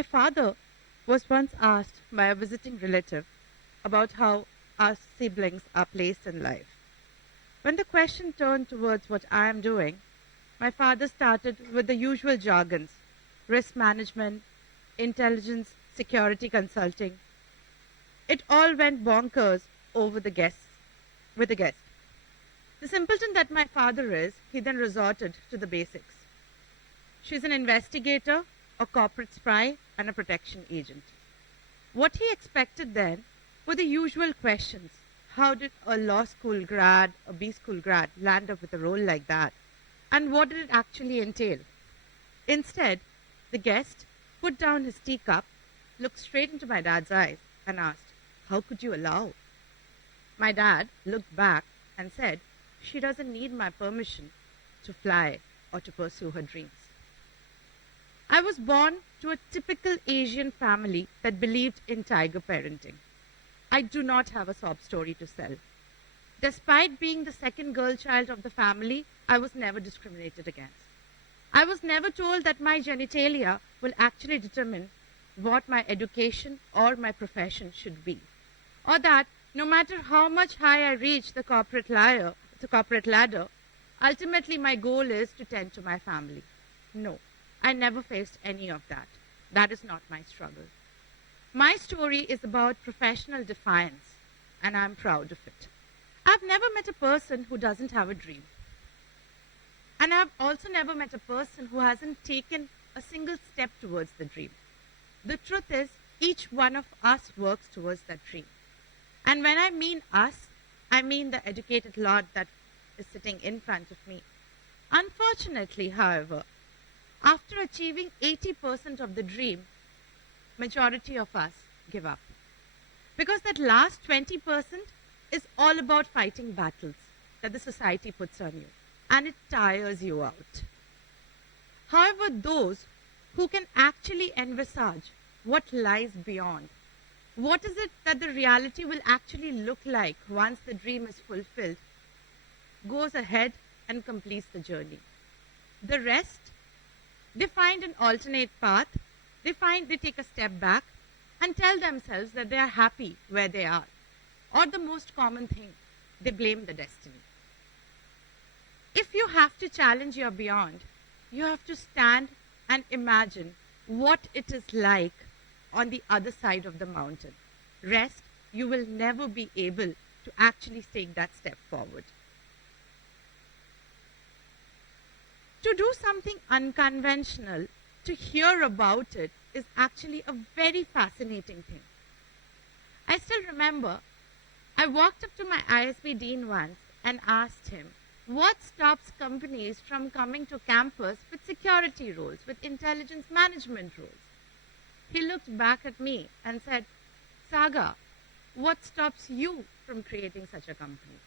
My father was once asked by a visiting relative about how our siblings are placed in life. When the question turned towards what I am doing, my father started with the usual jargons: risk management, intelligence, security consulting. It all went bonkers over with the guest. The simpleton that my father is, he then resorted to the basics. She's an investigator, a corporate spy, and a protection agent. What he expected then were the usual questions. How did a law school grad, a B school grad, land up with a role like that? And what did it actually entail? Instead, the guest put down his teacup, looked straight into my dad's eyes, and asked, "How could you allow?" My dad looked back and said, "She doesn't need my permission to fly or to pursue her dreams." I was born to a typical Asian family that believed in tiger parenting. I do not have a sob story to sell. Despite being the second girl child of the family, I was never discriminated against. I was never told that my genitalia will actually determine what my education or my profession should be, or that no matter how much high I reach the corporate ladder, ultimately my goal is to tend to my family. No, I never faced any of that. That is not my struggle. My story is about professional defiance, and I'm proud of it. I've never met a person who doesn't have a dream. And I've also never met a person who hasn't taken a single step towards the dream. The truth is, each one of us works towards that dream. And when I mean us, I mean the educated lot that is sitting in front of me. Unfortunately, however, after achieving 80% of the dream, majority of us give up. Because that last 20% is all about fighting battles that the society puts on you, and it tires you out. However, those who can actually envisage what lies beyond, what is it that the reality will actually look like once the dream is fulfilled, goes ahead and completes the journey. The rest, they find an alternate path, they take a step back and tell themselves that they are happy where they are. Or the most common thing, they blame the destiny. If you have to challenge your beyond, you have to stand and imagine what it is like on the other side of the mountain. Rest, you will never be able to actually take that step forward. To do something unconventional, to hear about it, is actually a very fascinating thing. I still remember, I walked up to my ISB dean once and asked him, what stops companies from coming to campus with security roles, with intelligence management roles? He looked back at me and said, "Saga, what stops you from creating such a company?"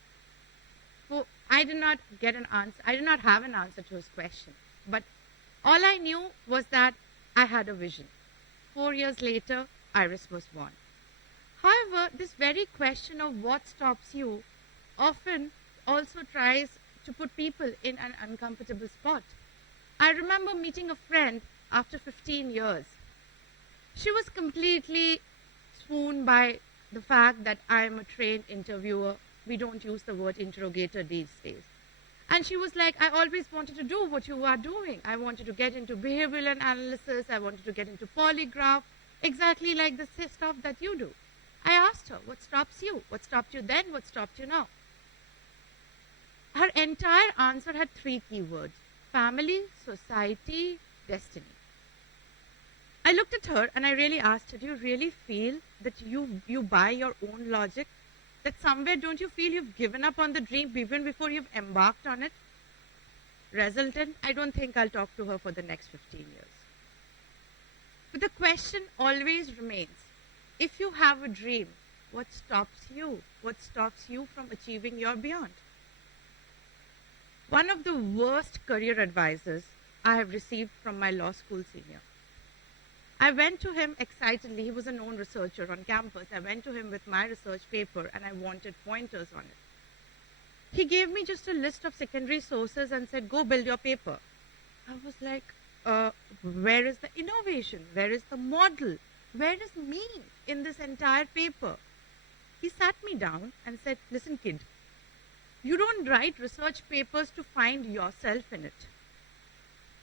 So I did not get an answer. I did not have an answer to his question. But all I knew was that I had a vision. 4 years later, IRIS was born. However, this very question of what stops you often also tries to put people in an uncomfortable spot. I remember meeting a friend after 15 years. She was completely swooned by the fact that I am a trained interviewer. We don't use the word interrogator these days. And she was like, "I always wanted to do what you are doing. I wanted to get into behavioral analysis. I wanted to get into polygraph, exactly like the stuff that you do." I asked her, "What stops you? What stopped you then? What stopped you now?" Her entire answer had 3 keywords: family, society, destiny. I looked at her and I really asked her, "Do you really feel that you buy your own logic? That somewhere don't you feel you've given up on the dream even before you've embarked on it?" Resultant, I don't think I'll talk to her for the next 15 years. But the question always remains, if you have a dream, what stops you? What stops you from achieving your beyond? One of the worst career advisors I have received from my law school senior. I went to him excitedly. He was a known researcher on campus. I went to him with my research paper and I wanted pointers on it. He gave me just a list of secondary sources and said, "Go build your paper." I was like, where is the innovation? Where is the model? Where is me in this entire paper? He sat me down and said, listen, kid, you don't write research papers to find yourself in it.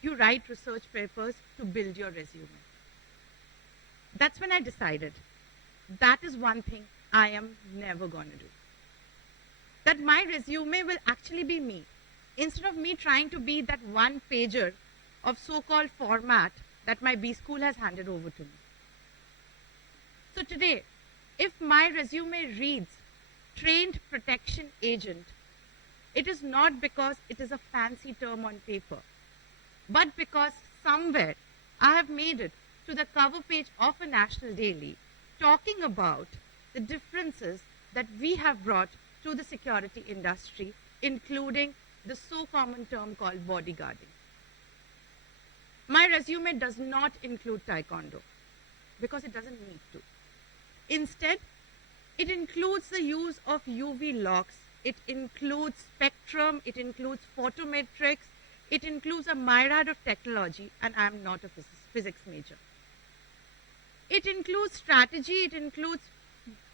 You write research papers to build your resume. That's when I decided that is one thing I am never going to do. That my resume will actually be me. Instead of me trying to be that one pager of so-called format that my B school has handed over to me. So today, if my resume reads trained protection agent, it is not because it is a fancy term on paper, but because somewhere I have made it to the cover page of a national daily talking about the differences that we have brought to the security industry, including the so common term called bodyguarding. My resume does not include taekwondo because it doesn't need to. Instead, it includes the use of UV locks, it includes spectrum, it includes photometrics, it includes a myriad of technology, and I am not a physics major. It includes strategy, it includes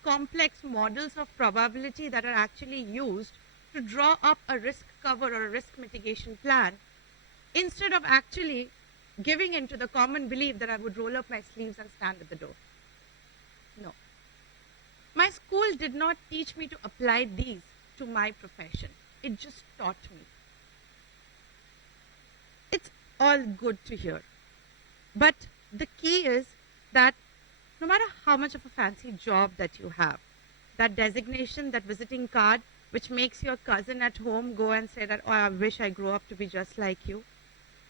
complex models of probability that are actually used to draw up a risk cover or a risk mitigation plan, instead of actually giving into the common belief that I would roll up my sleeves and stand at the door. No. My school did not teach me to apply these to my profession. It just taught me. It's all good to hear. But the key is that no matter how much of a fancy job that you have, that designation, that visiting card, which makes your cousin at home go and say that, oh, I wish I grew up to be just like you,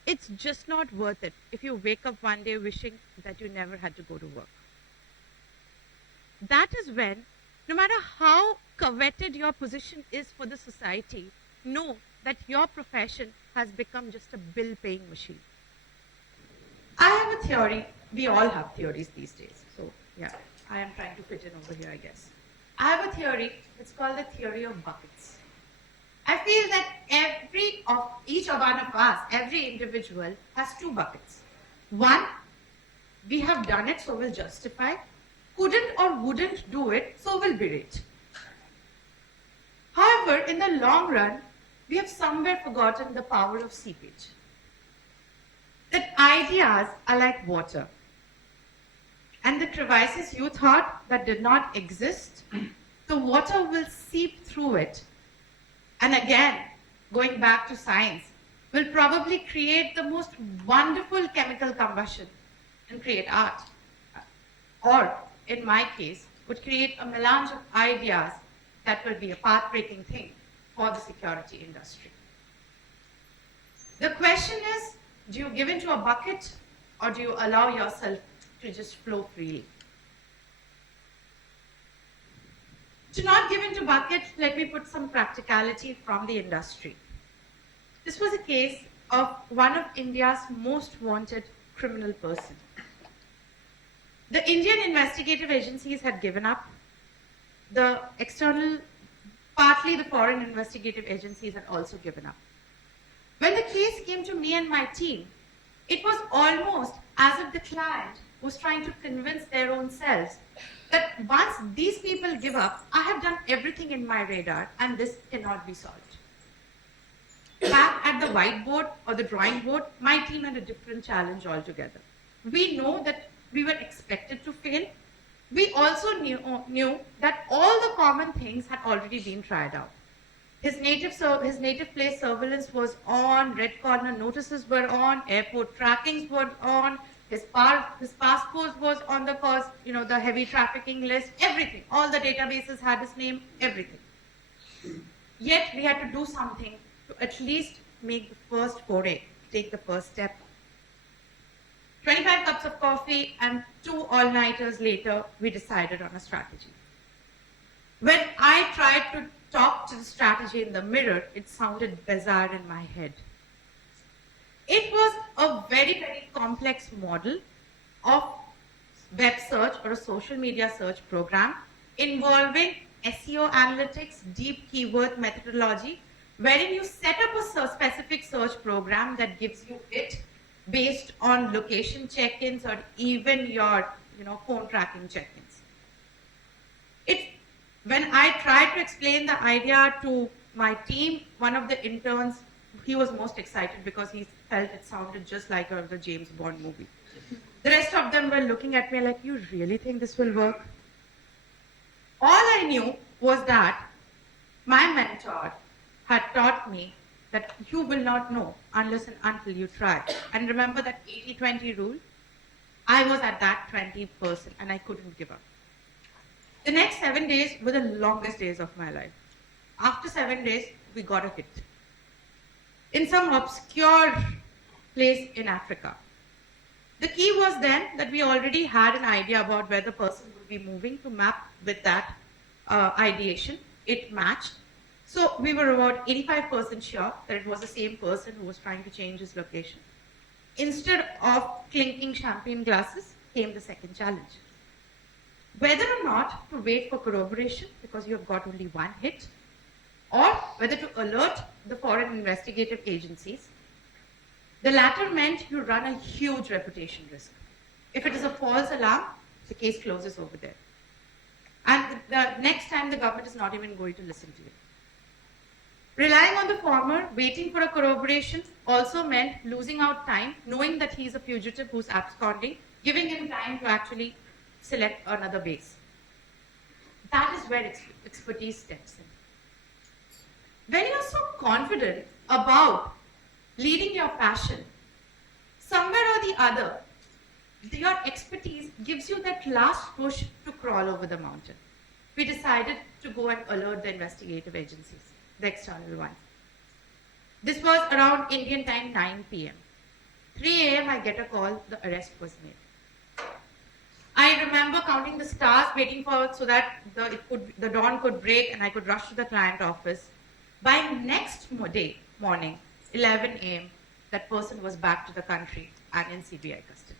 it's just not worth it if you wake up one day wishing that you never had to go to work. That is when, no matter how coveted your position is for the society, know that your profession has become just a bill-paying machine. I have a theory. We all have theories these days. So, yeah, I am trying to fit in over here, I guess. I have a theory. It's called the theory of buckets. I feel that each one of us, every individual, has two buckets. One, we have done it, so we'll justify. Couldn't or wouldn't do it, so we'll berate. However, in the long run, we have somewhere forgotten the power of seepage. That ideas are like water. And the crevices you thought that did not exist, the water will seep through it. And again, going back to science, will probably create the most wonderful chemical combustion and create art. Or, in my case, would create a melange of ideas that will be a path-breaking thing for the security industry. The question is, do you give into a bucket or do you allow yourself to just flow freely? To not give into bucket, let me put some practicality from the industry. This was a case of one of India's most wanted criminal person. The Indian investigative agencies had given up. The external, partly the foreign investigative agencies had also given up. When the case came to me and my team, it was almost as if the client was trying to convince their own selves that once these people give up, I have done everything in my radar and this cannot be solved. Back at the whiteboard or the drawing board, my team had a different challenge altogether. We know that we were expected to fail. We also knew that all the common things had already been tried out. His native place surveillance was on, red corner notices were on, airport trackings were on, his passport was on the the heavy trafficking list, everything. All the databases had his name, everything. Yet we had to do something to at least make the first foray, take the first step. 25 cups of coffee and 2 all-nighters later, we decided on a strategy. When I tried to talk to the strategy in the mirror, it sounded bizarre in my head. It was a very, very complex model of web search or a social media search program involving SEO analytics, deep keyword methodology, wherein you set up a specific search program that gives you based on location check-ins or even your phone tracking check-ins. When I tried to explain the idea to my team, one of the interns, he was most excited because he felt it sounded just like the James Bond movie. The rest of them were looking at me like, you really think this will work? All I knew was that my mentor had taught me that you will not know unless and until you try. And remember that 80-20 rule? I was at that 20% and I couldn't give up. The next 7 days were the longest days of my life. After 7 days, we got a hit. In some obscure place in Africa. The key was then that we already had an idea about where the person would be moving to map with that ideation. It matched. So we were about 85% sure that it was the same person who was trying to change his location. Instead of clinking champagne glasses, came the second challenge. Whether or not to wait for corroboration because you have got only one hit, or whether to alert the foreign investigative agencies. The latter meant you run a huge reputation risk. If it is a false alarm, the case closes over there. And the next time the government is not even going to listen to you. Relying on the former, waiting for a corroboration also meant losing out time, knowing that he is a fugitive who's absconding, giving him time to actually select another base. That is where expertise steps in. When you're so confident about leading your passion, somewhere or the other, your expertise gives you that last push to crawl over the mountain. We decided to go and alert the investigative agencies, the external ones. This was around Indian time, 9 p.m. 3 a.m. I get a call, the arrest was made. I remember counting the stars, waiting for it so that the dawn could break and I could rush to the client office. By next day morning, 11 a.m., that person was back to the country and in CBI custody.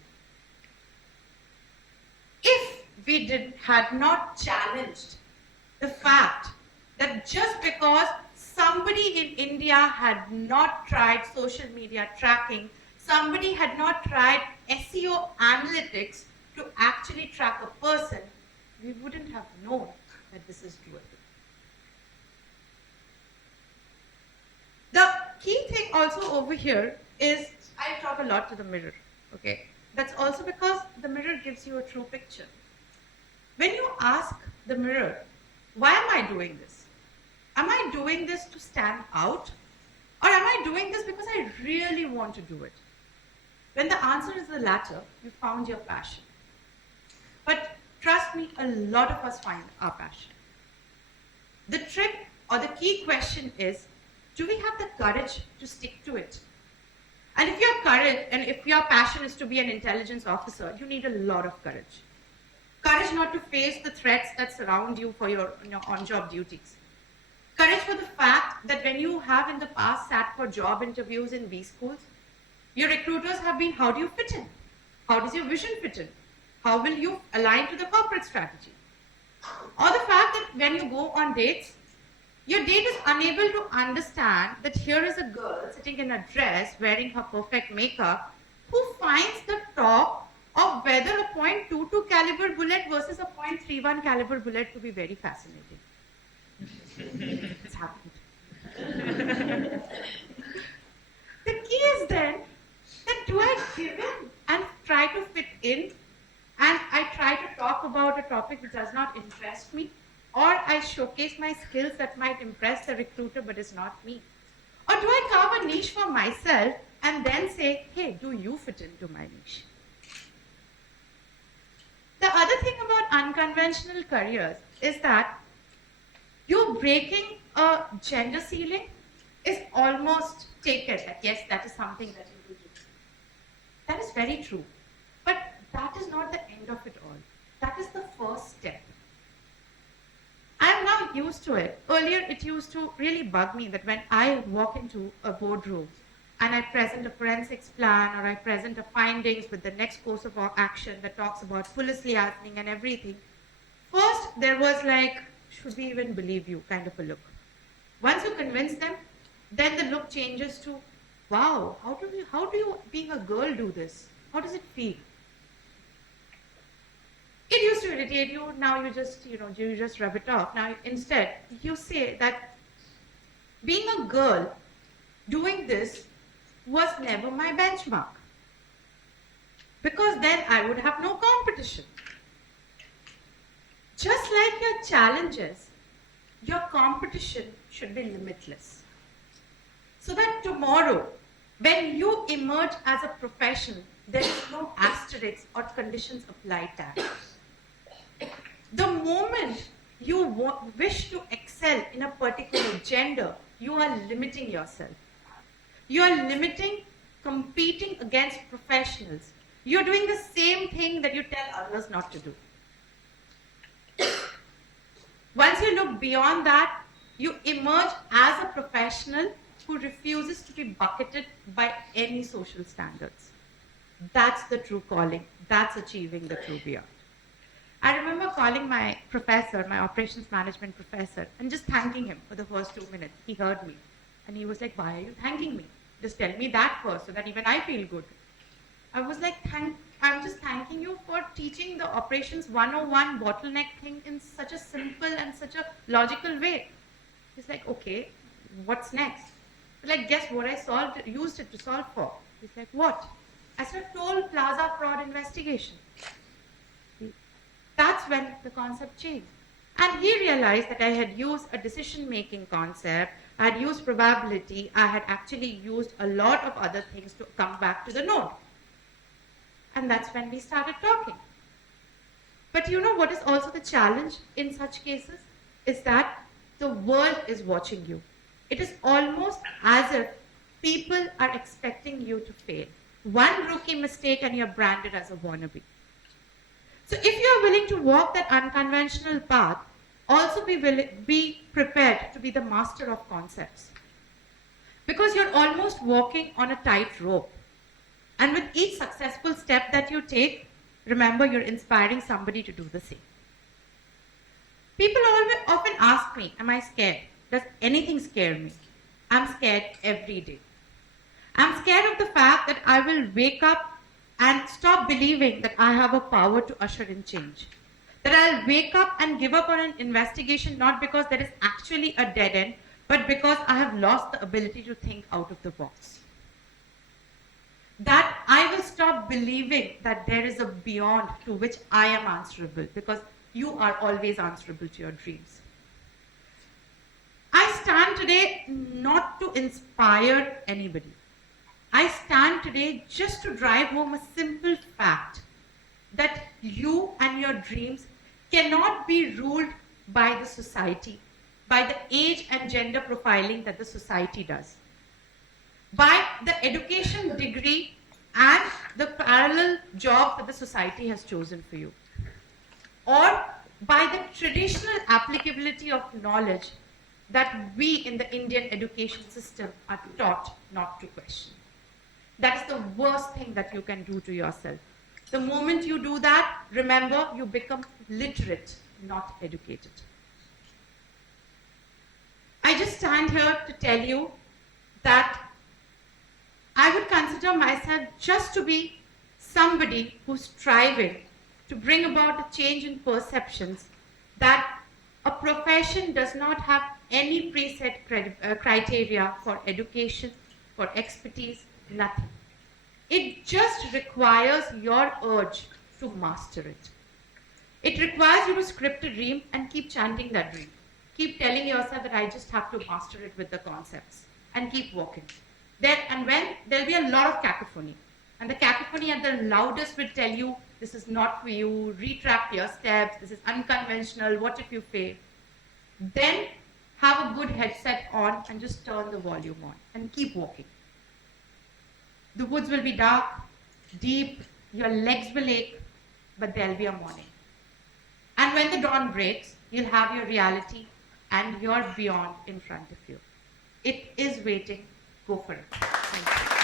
If we had not challenged the fact that just because somebody in India had not tried social media tracking, somebody had not tried SEO analytics to actually track a person, we wouldn't have known that this is doable. The key thing also over here is, I talk a lot to the mirror, okay? That's also because the mirror gives you a true picture. When you ask the mirror, why am I doing this? Am I doing this to stand out? Or am I doing this because I really want to do it? When the answer is the latter, you found your passion. But trust me, a lot of us find our passion. The trick or the key question is, do we have the courage to stick to it? And if your passion is to be an intelligence officer, you need a lot of courage. Courage not to face the threats that surround you for your on-job duties. Courage for the fact that when you have in the past sat for job interviews in B schools, your recruiters have been, how do you fit in? How does your vision fit in? How will you align to the corporate strategy? Or the fact that when you go on dates, your date is unable to understand that here is a girl sitting in a dress wearing her perfect makeup who finds the top of whether a .22 caliber bullet versus a .31 caliber bullet to be very fascinating. It's happened. The key is then that do I give in and try to fit in and I try to talk about a topic which does not interest me, or I showcase my skills that might impress the recruiter but is not me? Or do I carve a niche for myself and then say, hey, do you fit into my niche? The other thing about unconventional careers is that you breaking a gender ceiling is almost taken that yes, that is something that you will do. That is very true. But that is not the end of it all. That is the first step. I am now used to it. Earlier, it used to really bug me that when I walk into a boardroom and I present a forensics plan or I present a findings with the next course of action that talks about police liaising and everything, first there was like, should we even believe you kind of a look. Once you convince them, then the look changes to, wow, how do you, being a girl, do this? How does it feel? It used to irritate you, now you just rub it off. Now instead, you say that being a girl, doing this was never my benchmark. Because then I would have no competition. Just like your challenges, your competition should be limitless. So that tomorrow, when you emerge as a professional, there is no asterisks or conditions applied tag. The moment you wish to excel in a particular gender, you are limiting yourself. You are limiting, competing against professionals. You're doing the same thing that you tell others not to do. Once you look beyond that, you emerge as a professional who refuses to be bucketed by any social standards. That's the true calling. That's achieving the true beyond. I remember calling my professor, my operations management professor, and just thanking him for the first 2 minutes. He heard me. And he was like, why are you thanking me? Just tell me that first so that even I feel good. I was like, I'm just thanking you for teaching the operations 101 bottleneck thing in such a simple and such a logical way. He's like, okay, what's next? Like, guess what I used it to solve for? He's like, what? I said, toll plaza fraud investigation. That's when the concept changed. And he realized that I had used a decision-making concept, I had used probability, I had actually used a lot of other things to come back to the node. And that's when we started talking. But you know what is also the challenge in such cases? Is that the world is watching you. It is almost as if people are expecting you to fail. One rookie mistake and you're branded as a wannabe. So if you're willing to walk that unconventional path, also be prepared to be the master of concepts. Because you're almost walking on a tight rope. And with each successful step that you take, remember you're inspiring somebody to do the same. People often ask me, am I scared? Does anything scare me? I'm scared every day. I'm scared of the fact that I will wake up and stop believing that I have a power to usher in change. That I'll wake up and give up on an investigation not because there is actually a dead end, but because I have lost the ability to think out of the box. That I will stop believing that there is a beyond to which I am answerable, because you are always answerable to your dreams. I stand today not to inspire anybody. I stand today just to drive home a simple fact that you and your dreams cannot be ruled by the society, by the age and gender profiling that the society does, by the education degree and the parallel job that the society has chosen for you, or by the traditional applicability of knowledge that we in the Indian education system are taught not to question. That is the worst thing that you can do to yourself. The moment you do that, remember, you become literate, not educated. I just stand here to tell you that I would consider myself just to be somebody who's striving to bring about a change in perceptions that a profession does not have any preset criteria for education, for expertise, nothing. It just requires your urge to master it. It requires you to script a dream and keep chanting that dream. Keep telling yourself that I just have to master it with the concepts and keep walking. There'll be a lot of cacophony. And the cacophony at the loudest will tell you, this is not for you, retract your steps, this is unconventional, what if you fail? Then have a good headset on and just turn the volume on and keep walking. The woods will be dark, deep, your legs will ache, but there'll be a morning. And when the dawn breaks, you'll have your reality and your beyond in front of you. It is waiting. Go for it. Thank you.